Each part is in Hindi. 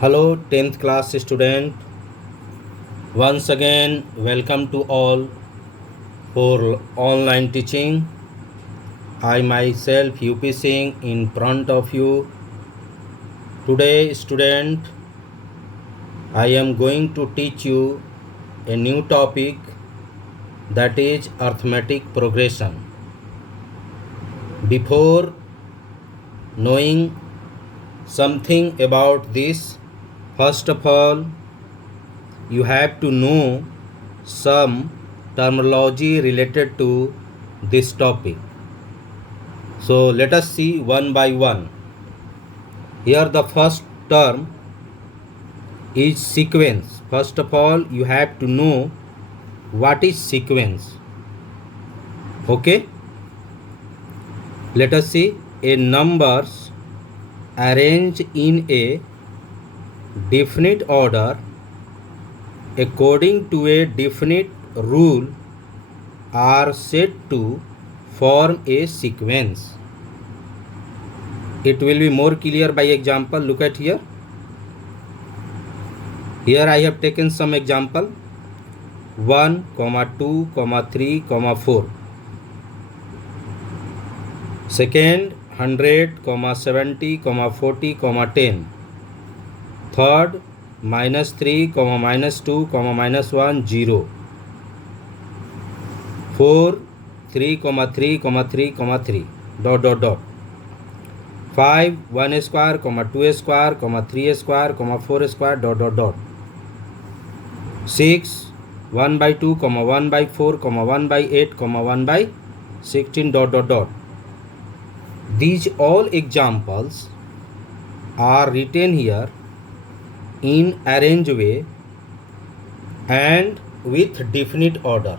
Hello 10th class student. Once again welcome to all for online teaching. I myself UP Singh in front of you. Today student, I am going to teach you a new topic, that is arithmetic progression. Before knowing something about this, first of all you have to know some terminology related to this topic. So let us see one by one. Here the first term is sequence. First of all you have to know what is sequence. Okay, let us see. A numbers arranged in a definite order according to a definite rule are said to form a sequence. It will be more clear by example. Look at here. Here I have taken some example. 1, 2, 3, 4. Second, 100, 70, 40, 10. Third, -3, -2, -1, 0. 4, 3, 3, 3, 3, dot dot dot. 5, 1 square, 2 square, 3 square, 4 square, dot dot dot. 6, 1 by 2, 1 by 4, 1 by 8, 1 by 16, dot dot dot. These all examples are written here in arranged way and with definite order.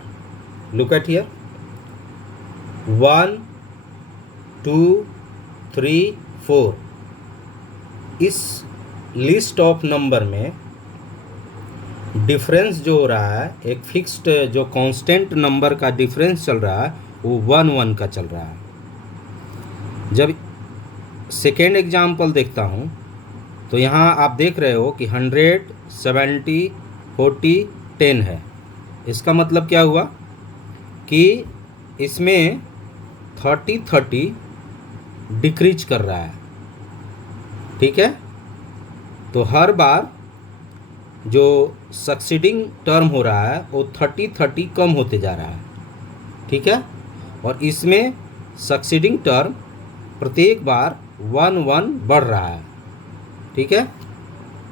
Look at here. 1, 2, 3, 4. इस लिस्ट ऑफ नंबर में डिफरेंस जो हो रहा है, एक फिक्स्ड जो कांस्टेंट नंबर का डिफरेंस चल रहा है वो 1 1 का चल रहा है. जब सेकेंड एग्जाम्पल देखता हूँ तो यहाँ आप देख रहे हो कि 100, 70, 40, 10 है. इसका मतलब क्या हुआ कि इसमें 30 डिक्रीज कर रहा है. ठीक है, तो हर बार जो सक्सीडिंग टर्म हो रहा है वो 30 कम होते जा रहा है. ठीक है, और इसमें सक्सीडिंग टर्म प्रत्येक बार 1 1 बढ़ रहा है. ठीक है,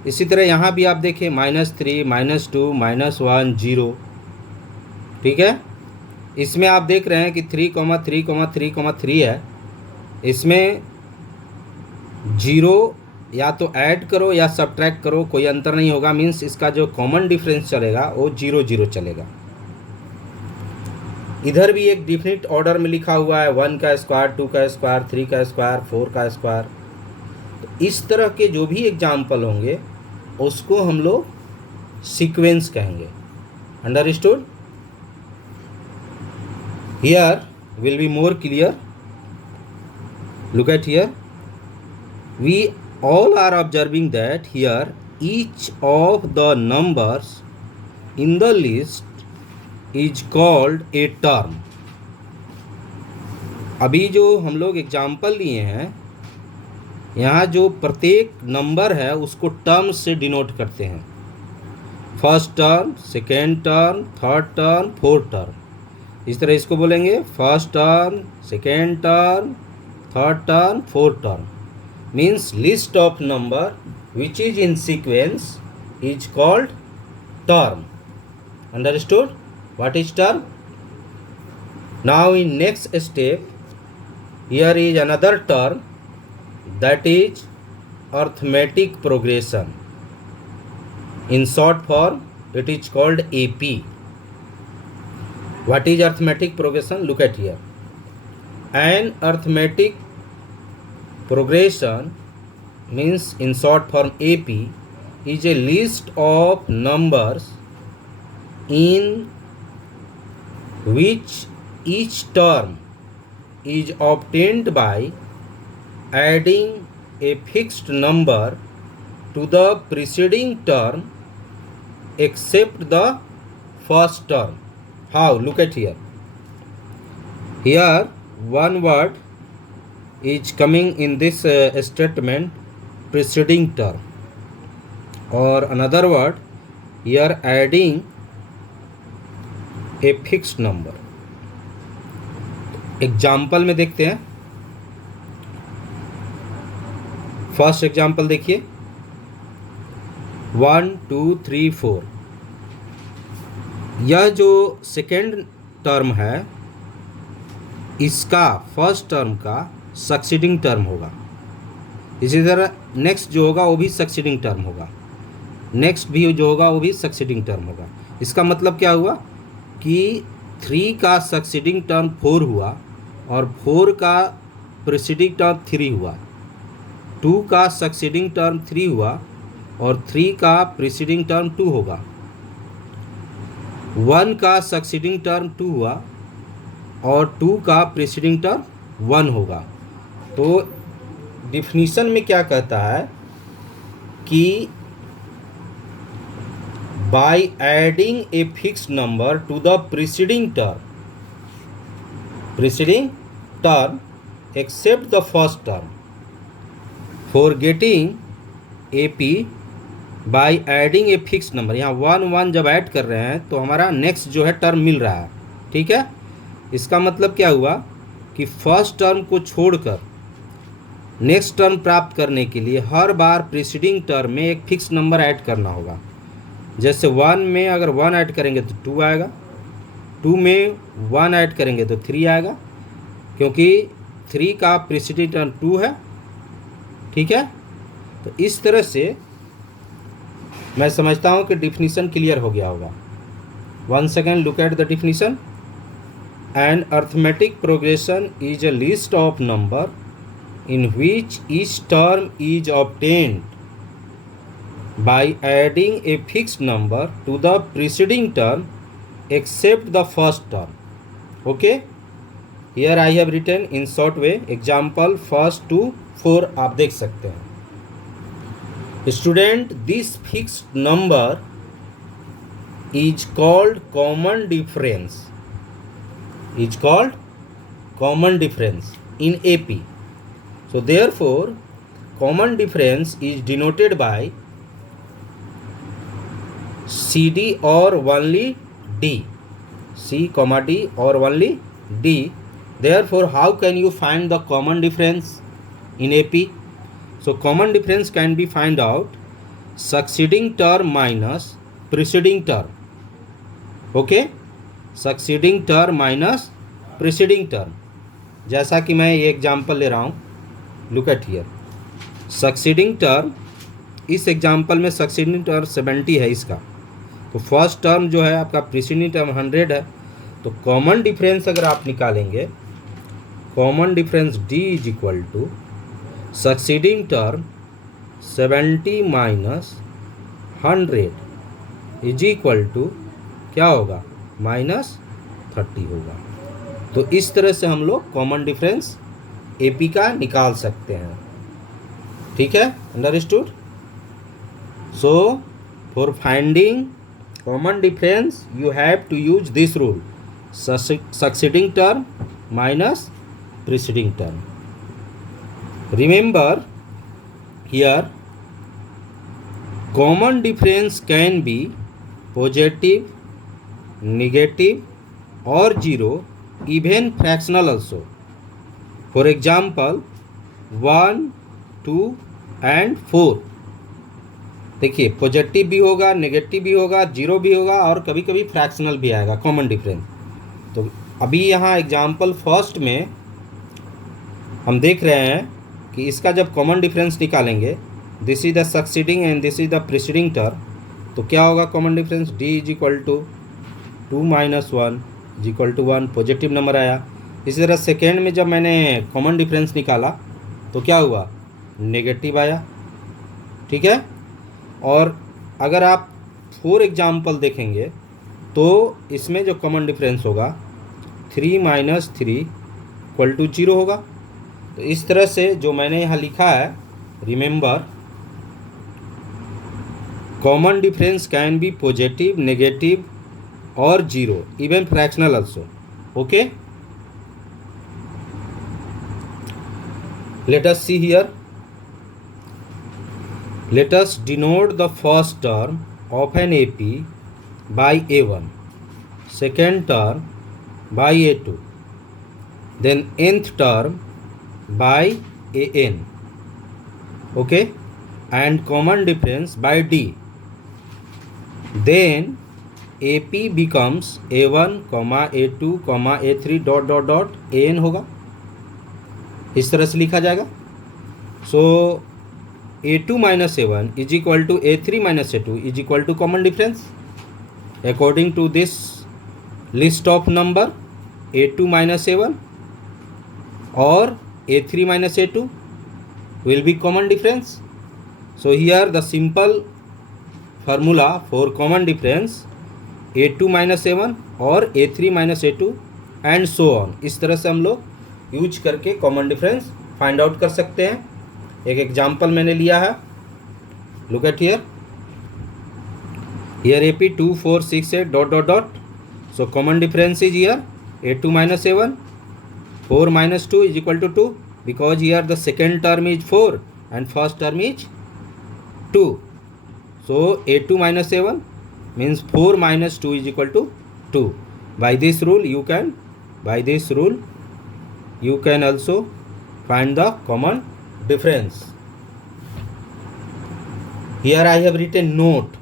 इसी तरह यहाँ भी आप देखें -3, -2, -1, 0. ठीक है, इसमें आप देख रहे हैं कि 3, 3, 3, 3 है. इसमें 0 या तो ऐड करो या सब्ट्रैक्ट करो, कोई अंतर नहीं होगा. मीन्स इसका जो कॉमन डिफरेंस चलेगा वो 0 0 चलेगा. इधर भी एक डिफिनिट ऑर्डर में लिखा हुआ है 1 का स्क्वायर, 2 का स्क्वायर, 3 का स्क्वायर, 4 का स्क्वायर. तो इस तरह के जो भी एग्जाम्पल होंगे उसको हम लोग सीक्वेंस कहेंगे. Understood? Here will be more clear. Look at here. We all are observing that here each of the numbers in the list is called a term. अभी जो हम लोग एग्जाम्पल लिए हैं, यहाँ जो प्रत्येक नंबर है उसको टर्म से डिनोट करते हैं. First term, second term, third term, fourth term. इस तरह इसको बोलेंगे first term, second term, third term, fourth term. Means list of number which is in sequence is called term. Understood? What is term? Now in next step, here is another term, that is arithmetic progression. In short form it is called AP. What is arithmetic progression? Look at here. An arithmetic progression, means in short form AP, is a list of numbers in which each term is obtained by adding a fixed number to the preceding term except the first term. How? Look at here. Here one word is coming in this statement, preceding term, or another word here adding a fixed number. Example में देखते हैं। फर्स्ट एग्जाम्पल देखिए, 1 2 3 4। यह जो सेकेंड टर्म है इसका फर्स्ट टर्म का सक्सीडिंग टर्म होगा। इसी तरह नेक्स्ट जो होगा वो भी सक्सीडिंग टर्म होगा, नेक्स्ट भी जो होगा वो भी सक्सीडिंग टर्म होगा। इसका मतलब क्या हुआ कि 3 का सक्सीडिंग टर्म 4 हुआ और 4 का प्रीसीडिंग टर्म 3 हुआ, 2 का सक्सीडिंग टर्म 3 हुआ और 3 का प्रीसीडिंग टर्म 2 होगा, 1 का सक्सीडिंग टर्म 2 हुआ और 2 का प्रीसीडिंग टर्म 1 होगा। तो डिफिनीशन में क्या कहता है कि by adding a fixed number to the preceding term except the first term, for getting AP by adding a fixed number। यहाँ 1 1 जब ऐड कर रहे हैं तो हमारा नेक्स्ट जो है टर्म मिल रहा है, ठीक है। इसका मतलब क्या हुआ कि फर्स्ट टर्म को छोड़कर नेक्स्ट टर्म प्राप्त करने के लिए हर बार प्रीसीडिंग टर्म में एक फिक्स नंबर ऐड करना होगा। जैसे 1 में अगर 1 ऐड करेंगे तो 2 आएगा, 2 में 1 ऐड करेंगे तो 3 आएगा, क्योंकि 3 का प्रीसीडिंग टर्म 2 है, ठीक है। तो इस तरह से मैं समझता हूँ कि डिफिनीशन क्लियर हो गया होगा। One second, look at the definition. An arithmetic progression is a list of number in which each term is obtained by adding a fixed number to the preceding term except the first term. Okay, here I have written in short way example first to 4 आप देख सकते हैं। Student, this fixed number is called common difference, is called common difference in AP. So therefore common difference is denoted by CD or only D, C comma D or only D. Therefore how can you find the common difference in AP? So common difference can be find out succeeding term minus preceding term. Okay, succeeding term minus preceding term। जैसा कि मैं ये एग्जाम्पल ले रहा हूँ, look at here. Succeeding term, इस एग्जाम्पल में सक्सीडिंग टर्म 70 है इसका, तो फर्स्ट टर्म जो है आपका प्रीसीडिंग टर्म 100 है। तो कॉमन डिफरेंस अगर आप निकालेंगे, common difference D is equal to succeeding term 70 minus 100 is equal to क्या होगा, -30 होगा। तो इस तरह से हम लोग कॉमन डिफरेंस AP का निकाल सकते हैं, ठीक है, understood. So for finding common difference you have to use this rule, succeeding term minus preceding term. Remember here common difference can be positive, negative और 0, even fractional also. For example 1 2 and 4, देखिए पॉजिटिव भी होगा, नेगेटिव भी होगा, 0 भी होगा और कभी कभी फ्रैक्शनल भी आएगा कॉमन डिफरेंस। तो अभी यहाँ एग्जाम्पल फर्स्ट में हम देख रहे हैं कि इसका जब कॉमन डिफरेंस निकालेंगे, this is the succeeding and this is the preceding term, तो क्या होगा common difference, D is equal to 2 minus 1 is equal to 1, positive number आया। इसी तरह सेकेंड में जब मैंने कॉमन डिफरेंस निकाला तो क्या हुआ, नेगेटिव आया, ठीक है। और अगर आप 4 एग्जाम्पल देखेंगे तो इसमें जो कॉमन डिफरेंस होगा 3 माइनस 3 इक्वल टू 0 होगा। तो इस तरह से जो मैंने यहाँ लिखा है, remember common difference can be positive, negative or zero, even fractional also. Okay, let us see here. Let us denote the first term of an AP by A1, second term by A2, then nth term by AN. Okay, and common difference by D. Then AP becomes A1, A2, A3 dot dot dot AN होगा. इस तरह से लिखा जाएगा. So A2 minus A1 is equal to A3 minus A2 is equal to common difference. According to this list of number, A2 minus A1 और A3 minus A2 will be common difference. So here the simple formula for common difference A2 minus A1 और A3 minus A2 and so on. इस तरह से हम लोग यूज करके कॉमन डिफरेंस फाइंड आउट कर सकते हैं. एक एग्जाम्पल मैंने लिया है. Look at here. Here AP 2 4 6 8 dot dot dot. So common difference is here A2 minus A1. 4 minus 2 is equal to 2, because here the second term is 4 and first term is 2. So A2 minus A1 means 4 minus 2 is equal to 2. By this rule you can also find the common difference. Here I have written note.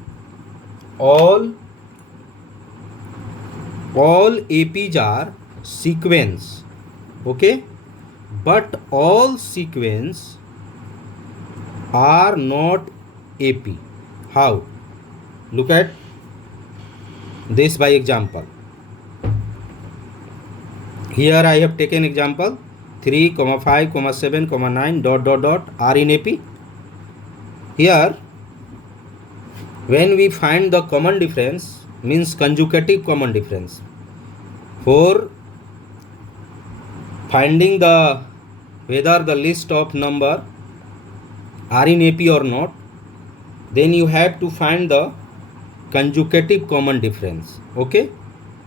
All APs are sequence. Okay, but all sequence are not AP. How? Look at this by example. Here I have taken example 3, 5, 7, 9 dot dot dot are in AP. Here when we find the common difference means consecutive common difference. For finding whether the list of number are in AP or not, then you have to find the consecutive common difference. Okay,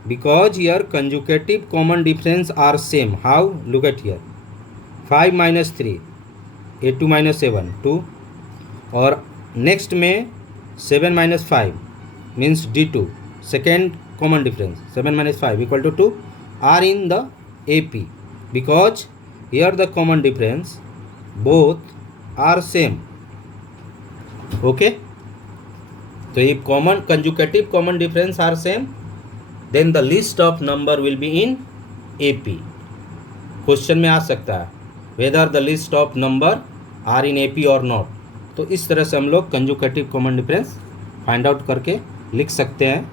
because here consecutive common difference are same. How? Look at here. 5 minus 3 A2 minus A1 2, और next में 7 minus 5 means D2, second common difference 7 minus 5 equal to 2 are in the AP, because here the common difference both are same. Okay, so if common consecutive common difference are same, then the list of number will be in AP. Question में आ सकता है whether the list of number are in AP or not. तो इस तरह से हम लोग consecutive common difference find out करके लिख सकते हैं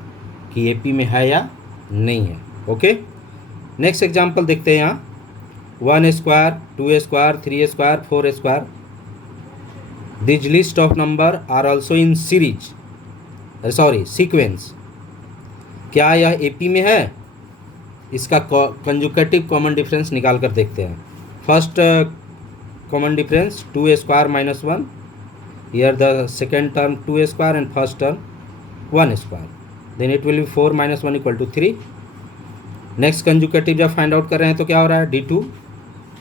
कि AP में है या नहीं है. ओके, नेक्स्ट एग्जांपल देखते हैं. यहाँ 1 square 2 square 3 square 4 square. This list of number are also in series, sorry sequence. क्या यह AP में है? इसका कंजुकेटिव कॉमन डिफरेंस निकाल कर देखते हैं. First common difference 2 square minus 1. Here the second term 2 square and first term 1 square. Then it will be 4 minus 1 equal to 3. Next consecutive जब फाइंड आउट कर रहे हैं तो क्या हो रहा है? D2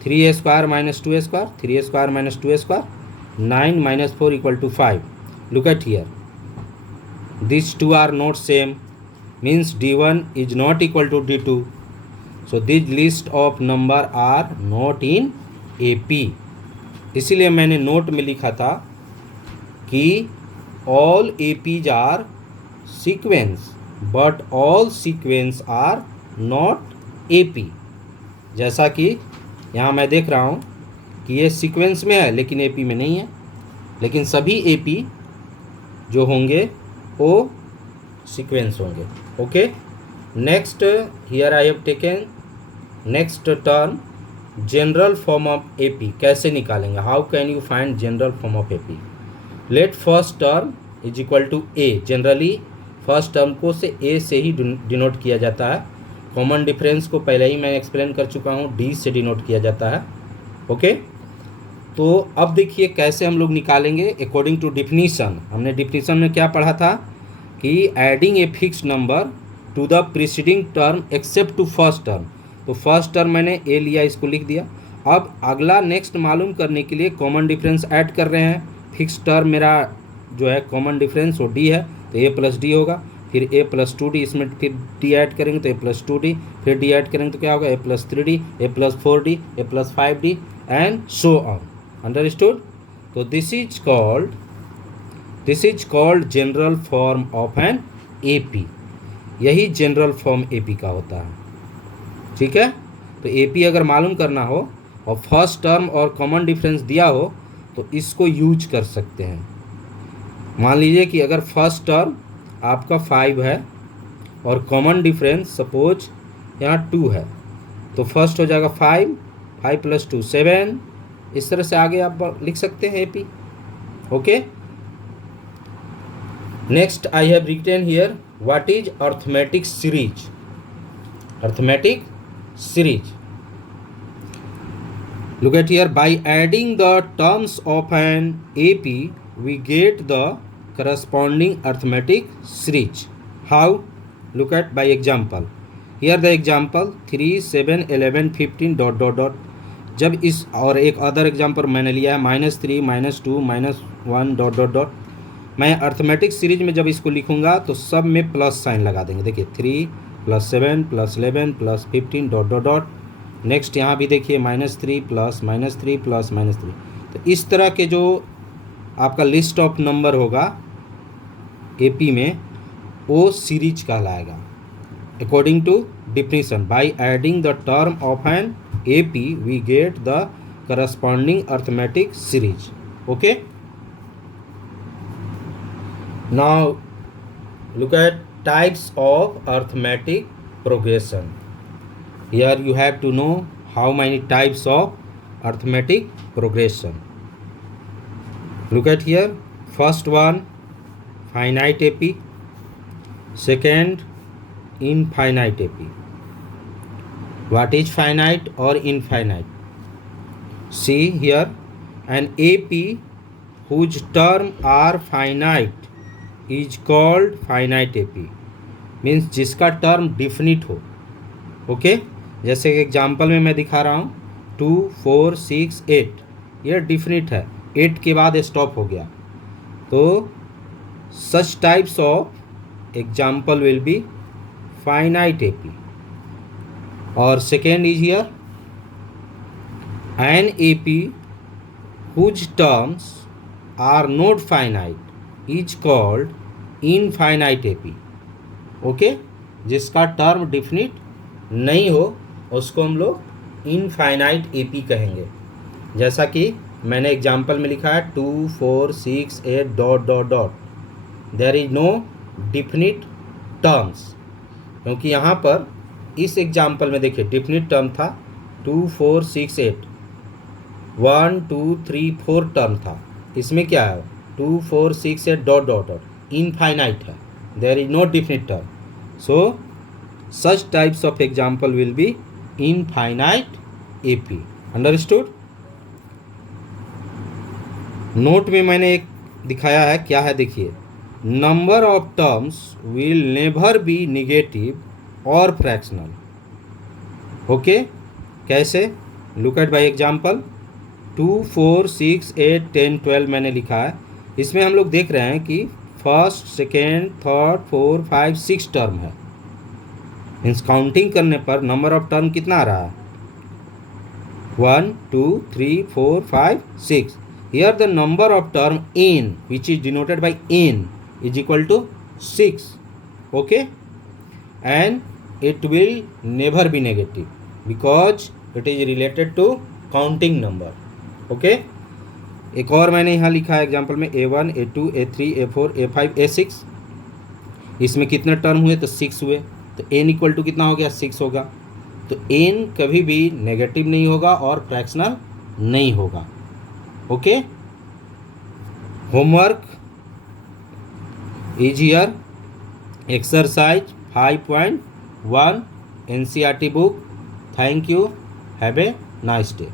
3 square minus 2 square 3 square minus 2 square 9 minus 4 equal to 5. Look at here. These two are not same, means D1 is not equal to D2. So this list of number are not in AP. इसीलिए मैंने नोट में लिखा था कि all APs are sequence but all sequence are not AP. जैसा कि यहाँ मैं देख रहा हूँ कि ये सीक्वेंस में है लेकिन AP में नहीं है, लेकिन सभी AP जो होंगे वो सीक्वेंस होंगे. Okay, next here I have taken next term general form of AP. कैसे निकालेंगे? How can you find general form of AP? Let first term is equal to A. Generally first term को से A से ही डिनोट किया जाता है. कॉमन डिफरेंस को पहले ही मैं एक्सप्लेन कर चुका हूँ, D से डिनोट किया जाता है. ओके, तो अब देखिए कैसे हम लोग निकालेंगे अकॉर्डिंग टू डिफिनीशन। हमने डिफिनीशन में क्या पढ़ा था कि adding a fix number to the preceding term except to first term. तो फर्स्ट टर्म मैंने ए लिया, इसको लिख दिया। अब अगला नेक्स्ट मालूम करने के लिए कॉमन डिफरेंस ऐड कर रहे हैं। फिक्स टर्म मेरा जो है कॉमन डिफरेंस वो डी है, तो ए प्लस डी होगा। फिर ए प्लस 2d, इसमें फिर डी ऐड करेंगे तो ए प्लस 2d, फिर डी ऐड करेंगे तो क्या होगा, a plus 3d, a plus 4d, a plus 5d and so on. Understood. तो this is called general form of an AP. यही जनरल फॉर्म एपी का होता है। ठीक है। तो एपी अगर मालूम करना हो और फर्स्ट टर्म और कॉमन डिफरेंस दिया हो तो इसको यूज कर सकते हैं। मान लीजिए कि अगर फर्स्ट टर्म आपका 5 है और कॉमन डिफरेंस सपोज यहाँ 2 है, तो फर्स्ट हो जाएगा 5, 5 + 2 7। इस तरह से आगे आप लिख सकते हैं AP. Okay. Next I have written here what is arithmetic series. Arithmetic series, look at here, by adding the terms of an AP we get the corresponding arithmetic series. How? Look at by example. Here the example 3 7 11 15 dot dot dot। जब इस और एक अदर एग्जाम्पल मैंने लिया है -3 -2 -1 डॉट डॉट डॉट। मैं अर्थमेटिक सीरीज में जब इसको लिखूंगा तो सब में प्लस साइन लगा देंगे। देखिए 3 + 7 + 11 + 15 डॉट डॉट डॉट। नेक्स्ट यहाँ भी देखिए -3 + -3 + -3। तो इस तरह के जो आपका लिस्ट ऑफ नंबर होगा एपी में वो सीरीज कहलाएगा according to definition. By adding the term of an AP we get the corresponding arithmetic series. Okay. Now look at types of arithmetic progression. Here you have to know how many types of arithmetic progression. Look at here. First one, finite AP. Second, infinite AP. What is finite or infinite? See here, an AP whose terms are finite is called finite AP. Means जिसका टर्म डिफिनिट हो। ओके। जैसे एग्जाम्पल में मैं दिखा रहा हूँ 2 4 6 8, यह डिफिनिट है, 8 के बाद स्टॉप हो गया। तो such types of example will be finite AP. और second is here an AP whose terms are not finite is called infinite AP. Okay. जिसका टर्म डिफिनिट नहीं हो उसको हम लोग इनफाइनाइट एपी कहेंगे। जैसा कि मैंने एग्जाम्पल में लिखा है 2 4 6 8 dot dot dot, there is no definite terms. क्योंकि यहाँ पर इस एग्जाम्पल में देखिए डिफिनिट टर्म था 2 4 6 8, 1 2 3 4 टर्म था। इसमें क्या है 2 4 6 8 डॉट डॉट डॉट, इनफाइनाइट है, there is no definite term. So such types of example will be infinite AP. Understood? Note में मैंने एक दिखाया है, क्या है देखिए, number of terms will never be negative और फ्रैक्शनल। ओके। कैसे? लुक एट बाय एग्जाम्पल 2 4 6 8 10 12 मैंने लिखा है। इसमें हम लोग देख रहे हैं कि फर्स्ट सेकेंड थर्ड 4 5 6 टर्म है। मीन्स काउंटिंग करने पर नंबर ऑफ टर्म कितना आ रहा है 1 2 3 4 5 6। Here the number of term n which is denoted by n is equal to 6. Okay, and it will never be negative because it is related to counting number. Okay, एक और मैंने यहाँ लिखा है एग्जाम्पल में A1 A2 A3 A4 A5 A6। इसमें कितने टर्म हुए तो 6 हुए, तो n इक्वल टू कितना हो गया 6 होगा। तो n कभी भी नेगेटिव नहीं होगा और फ्रैक्शनल नहीं होगा। Okay. Homework is here, exercise 5.1 NCERT book. Thank you, have a nice day.